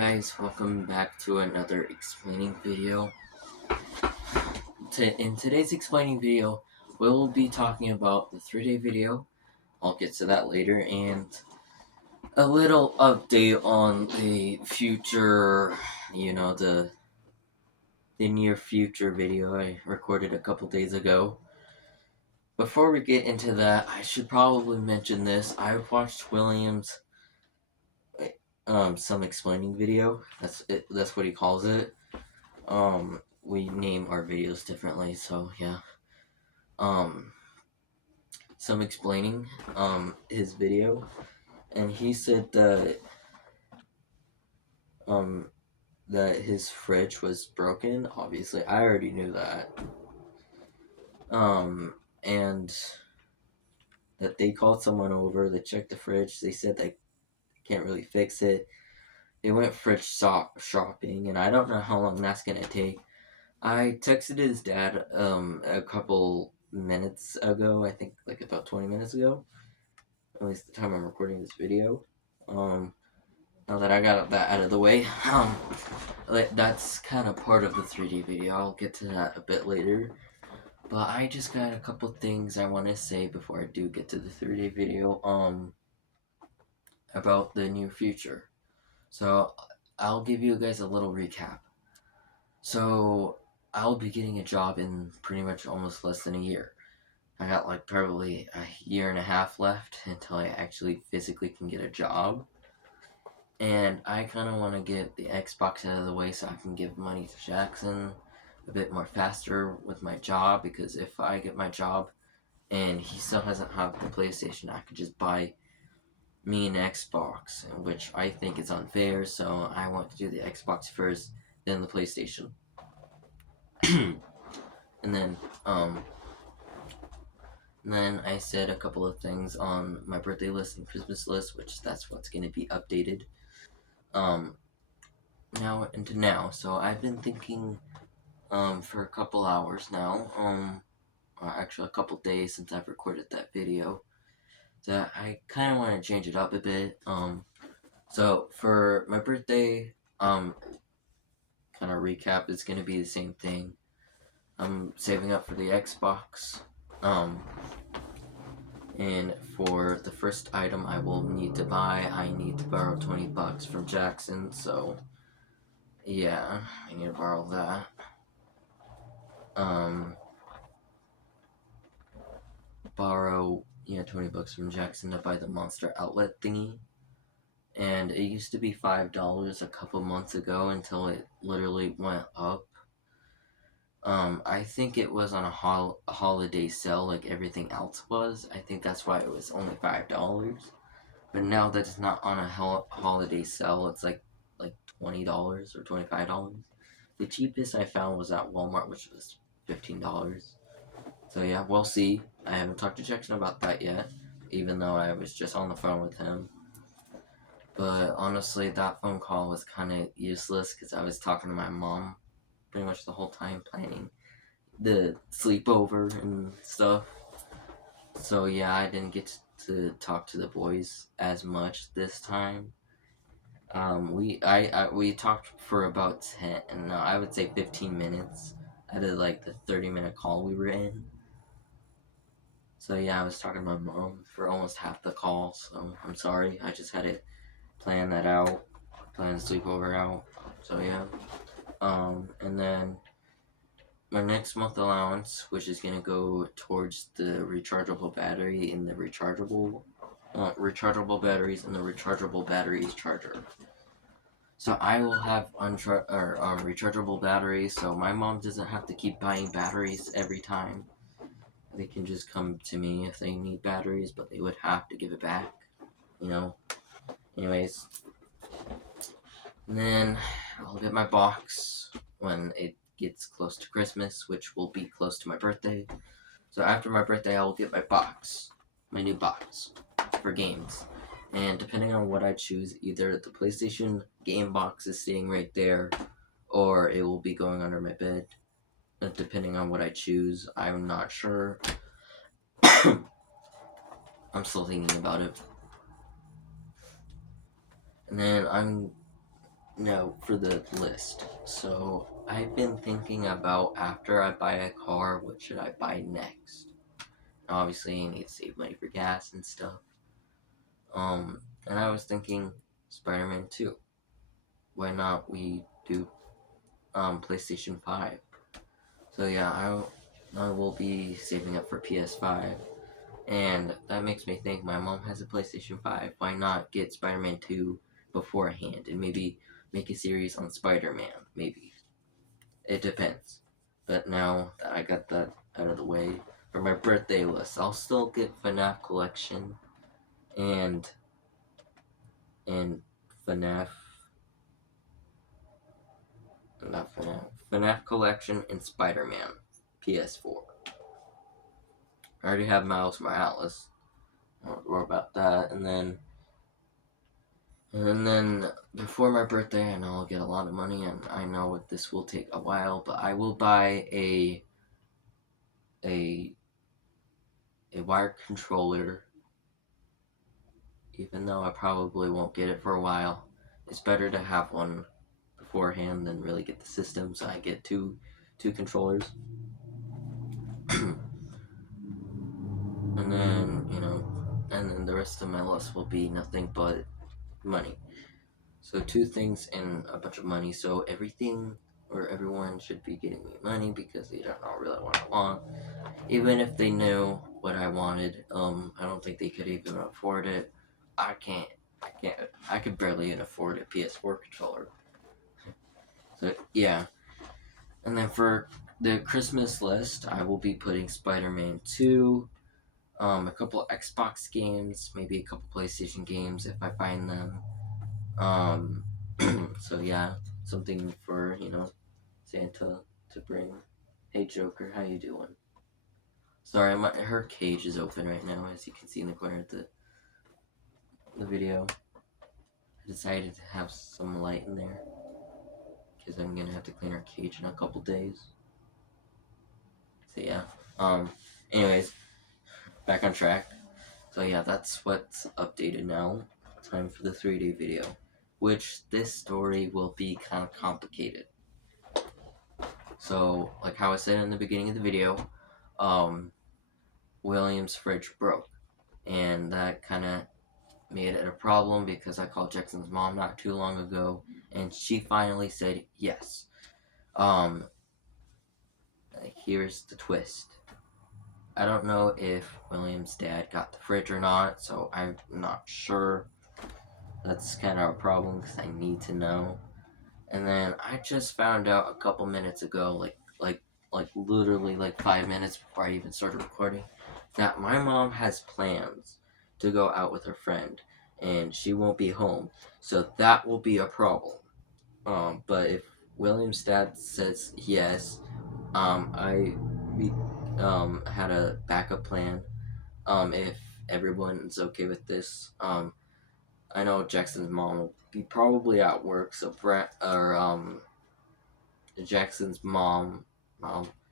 guys, welcome back to another explaining video. In today's explaining video, we'll be talking about the 3-day video. I'll get to that later, and a little update on the future, the near future video I recorded a couple days ago. Before we get into that, I should probably mention this. I watched William's some explaining video. That's what he calls it. We name our videos differently, so yeah. Some explaining his video, and he said that his fridge was broken. Obviously, I already knew that. And that they called someone over, they checked the fridge, they said they can't really fix it. They went fridge shopping, and I don't know how long that's gonna take. I texted his dad a couple minutes ago, I think like about 20 minutes ago, at least the time I'm recording this video. Now that I got that out of the way, that's kind of part of the 3D video. I'll get to that a bit later. But I just got a couple things I want to say before I do get to the 3D video, about the near future. So, I'll give you guys a little recap. So, I'll be getting a job in pretty much almost less than a year. I got like probably a year and a half left until I actually physically can get a job. And I kind of want to get the Xbox out of the way so I can give money to Jackson a bit more faster with my job, because if I get my job and he still doesn't have the PlayStation, I could just buy me an Xbox, which I think is unfair, so I want to do the Xbox first, then the PlayStation. and then I said a couple of things on my birthday list and Christmas list, which that's what's going to be updated. Now, so I've been thinking for a couple hours now, or actually a couple days since I've recorded that video, that I kind of want to change it up a bit. So for my birthday, kind of recap, it's gonna be the same thing. I'm saving up for the Xbox, and for the first item I will need to buy, I need to borrow $20 from Jackson. So yeah, I need to borrow that. Borrow $20 from Jackson to buy the Monster Outlet thingy, and it used to be $5 a couple months ago until it literally went up. I think it was on a holiday sale like everything else was. I think that's why it was only $5. But now that it's not on a holiday sale, it's like $20 or $25. The cheapest I found was at Walmart, which was $15. So yeah, we'll see. I haven't talked to Jackson about that yet, even though I was just on the phone with him. But honestly, that phone call was kind of useless because I was talking to my mom pretty much the whole time, planning the sleepover and stuff. So yeah, I didn't get to talk to the boys as much this time. We talked for about 10, no, I would say 15 minutes out of like the 30-minute call we were in. So yeah, I was talking to my mom for almost half the call, so I'm sorry. I just had to plan that out, plan the sleepover out. So yeah. And then my next month allowance, which is gonna go towards the rechargeable battery in the rechargeable batteries and the rechargeable batteries charger. So I will have rechargeable batteries, so my mom doesn't have to keep buying batteries every time. They can just come to me if they need batteries, but they would have to give it back, Anyways, and then I'll get my box when it gets close to Christmas, which will be close to my birthday. So after my birthday, I will get my new box for games. And depending on what I choose, either the PlayStation game box is staying right there, or it will be going under my bed. Depending on what I choose, I'm not sure. I'm still thinking about it. And then No, for the list. So I've been thinking about after I buy a car, what should I buy next? Obviously, I need to save money for gas and stuff. And I was thinking Spider-Man 2. Why not we do PlayStation 5? So yeah, I will be saving up for PS5. And that makes me think my mom has a PlayStation 5. Why not get Spider-Man 2 beforehand and maybe make a series on Spider-Man? Maybe. It depends. But now that I got that out of the way, for my birthday list, I'll still get FNAF Collection and and FNAF not FNAF Collection and Spider-Man PS4. I already have Miles Morales. Don't worry about that. And then before my birthday, I know I'll get a lot of money, and I know this will take a while, but I will buy a a wired controller, even though I probably won't get it for a while. It's better to have one beforehand than really get the system, so I get two controllers. And then, and then the rest of my list will be nothing but money. So two things and a bunch of money. So everything or everyone should be getting me money because they don't know really what I want. Even if they knew what I wanted, I don't think they could even afford it. I can't. I could barely even afford a PS4 controller. So yeah. And then for the Christmas list, I will be putting Spider-Man 2, a couple Xbox games, maybe a couple PlayStation games if I find them. Um, so yeah, something for Santa to bring. Hey Joker, how you doing? Sorry, her cage is open right now, as you can see in the corner of the video. I decided to have some light in there because I'm gonna have to clean her cage in a couple days. So yeah. Anyways, back on track. So yeah, that's what's updated now. Time for the 3D video, which this story will be kind of complicated. So, like how I said in the beginning of the video, um, William's fridge broke, and that kind of made it a problem because I called Jackson's mom not too long ago, and she finally said yes. Um, Here's the twist. I don't know if William's dad got the fridge or not, so I'm not sure. That's kind of a problem because I need to know. And then I just found out a couple minutes ago, like literally like 5 minutes before I even started recording, that my mom has plans to go out with her friend, and she won't be home, so that will be a problem. But if William's dad says yes, we had a backup plan. If everyone's okay with this, I know Jackson's mom will be probably at work, so Brett or Jackson's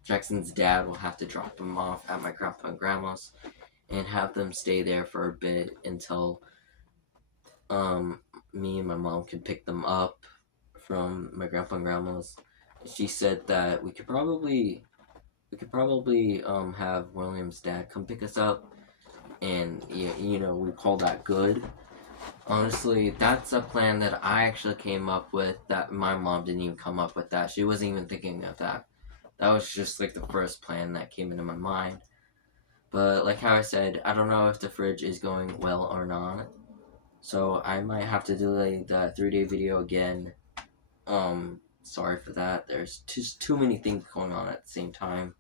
Jackson's dad will have to drop him off at my grandpa and grandma's and have them stay there for a bit until um me and my mom can pick them up from my grandpa and grandma's. She said that we could probably have William's dad come pick us up, and we call that good. Honestly, that's a plan that I actually came up with. That my mom didn't even come up with that. She wasn't even thinking of that. That was just like the first plan that came into my mind. But like how I said, I don't know if the fridge is going well or not. So I might have to delay the 3-day video again. Sorry for that. There's just too many things going on at the same time.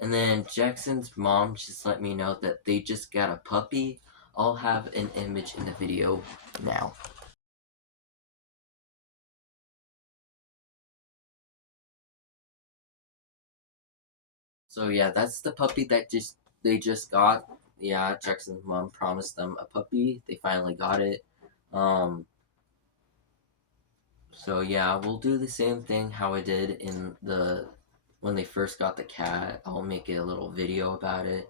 And then Jackson's mom just let me know that they just got a puppy. I'll have an image in the video now. So yeah, that's the puppy that they just got. Yeah, Jackson's mom promised them a puppy. They finally got it. Um, so yeah, we'll do the same thing how I did in when they first got the cat. I'll make a little video about it.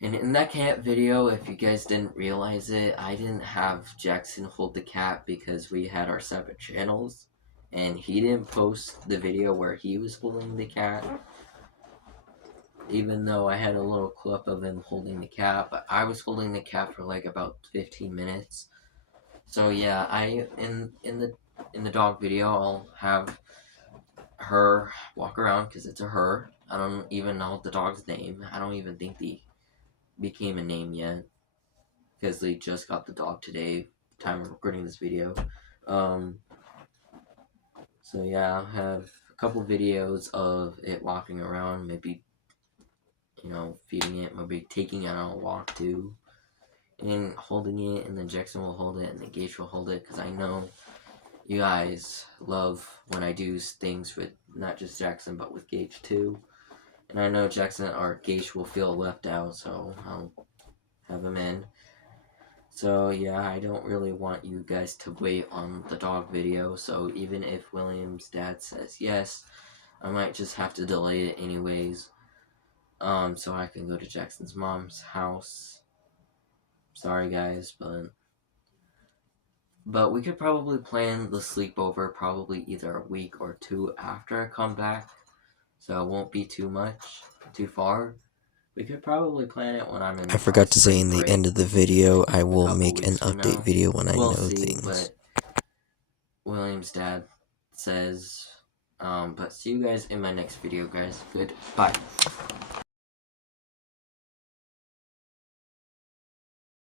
And in that cat video, if you guys didn't realize it, I didn't have Jackson hold the cat because we had our separate channels. And he didn't post the video where he was holding the cat. Even though I had a little clip of him holding the cat, but I was holding the cat for like about 15 minutes. So yeah, in the dog video, I'll have her walk around because it's a her. I don't even know the dog's name. I don't even think the became a name yet because they just got the dog today, time of recording this video. So yeah, I'll have a couple videos of it walking around, maybe feeding it, maybe taking it on a walk too, and holding it, and then Jackson will hold it, and then Gage will hold it, because I know you guys love when I do things with not just Jackson but with Gage too. And I know Jackson or Gage will feel left out, so I'll have him in. So yeah, I don't really want you guys to wait on the dog video, so even if William's dad says yes, I might just have to delay it anyways, so I can go to Jackson's mom's house. Sorry guys, but we could probably plan the sleepover probably either a week or two after I come back, so it won't be too far. We could probably plan it when I'm in I forgot to say spring in the break, end of the video, I a will couple make an weeks from update now. video when I We'll know see things. what William's dad says. But see you guys in my next video, guys. Goodbye.